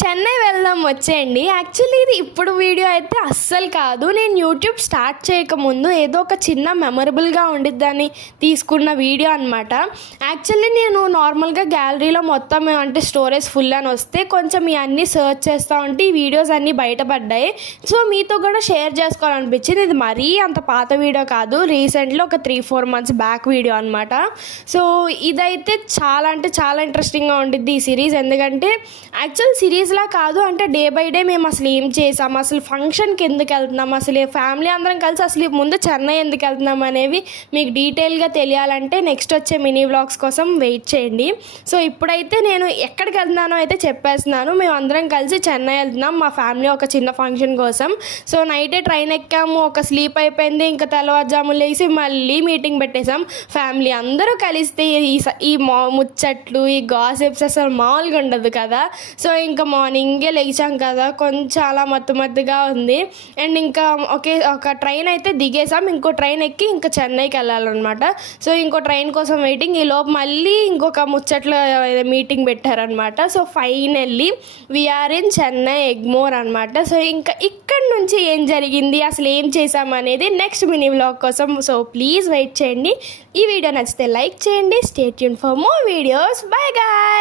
చెన్నై వెళ్దాం వచ్చేయండి. యాక్చువల్లీ ఇది ఇప్పుడు వీడియో అయితే అస్సలు కాదు. నేను యూట్యూబ్ స్టార్ట్ చేయకముందు ఏదో ఒక చిన్న మెమరబుల్గా ఉండిద్దని తీసుకున్న వీడియో అనమాట. యాక్చువల్లీ నేను నార్మల్గా గ్యాలరీలో మొత్తం అంటే స్టోరేజ్ ఫుల్ అని వస్తే కొంచెం ఇవన్నీ సర్చ్ చేస్తూ ఉంటే ఈ వీడియోస్ అన్నీ బయటపడ్డాయి. సో మీతో కూడా షేర్ చేసుకోవాలనిపించింది. ఇది మరీ అంత పాత వీడియో కాదు, రీసెంట్లీ ఒక 3-4 months బ్యాక్ వీడియో అనమాట. సో ఇదైతే చాలా అంటే చాలా ఇంట్రెస్టింగ్గా ఉండిద్ది ఈ సిరీస్. ఎందుకంటే యాక్చువల్ సిరీస్లా కాదు, అంటే డే బై డే మేము అసలు ఏం చేసాం, అసలు ఫంక్షన్కి ఎందుకు వెళ్తున్నాం, అసలు ఫ్యామిలీ అందరం కలిసి అసలు ముందు చెన్నై ఎందుకు వెళ్తున్నాం అనేవి మీకు డీటెయిల్గా తెలియాలంటే నెక్స్ట్ వచ్చే మినీ వ్లాగ్స్ కోసం వెయిట్ చేయండి. సో ఇప్పుడైతే నేను ఎక్కడికి వెళ్తున్నానో అయితే చెప్పేస్తున్నాను. మేము అందరం కలిసి చెన్నై వెళ్తున్నాం మా ఫ్యామిలీ ఒక చిన్న ఫంక్షన్ కోసం. సో నైటే ట్రైన్ ఎక్కాము, ఒక స్లీప్ అయిపోయింది, ఇంకా తెల్లవారుజామున లేచి మళ్ళీ మీటింగ్ పెట్టేసాం. ఫ్యామిలీ అందరూ కలిస్తే ఈ ముచ్చట్లు ఈ గాసిప్స్ అసలు మామూలుగా ఉండదు కదా. సో ఇంకా మార్నింగే లేచాం కదా, కొంచెం అలా మత్తుగా ఉంది. అండ్ ఇంకా ఒక ట్రైన్ అయితే దిగేసాం, ఇంకో ట్రైన్ ఎక్కి ఇంకా చెన్నైకి వెళ్ళాలన్నమాట. సో ఇంకో ట్రైన్ కోసం వెయిటింగ్. ఈ లోపు మళ్ళీ ఇంకొక ముచ్చట్లో మీటింగ్ పెట్టారనమాట. So finally we are in Chennai Egmore అనమాట. సో ఇంకా ఇక్కడ నుంచి ఏం జరిగింది, అసలు ఏం చేసామనేది నెక్స్ట్ మినీ వ్లాగ్ కోసం. సో ప్లీజ్ వెయిట్ చేయండి. ఈ వీడియో నచ్చితే లైక్ చేయండి. Stay tune for more videos. Bye guys.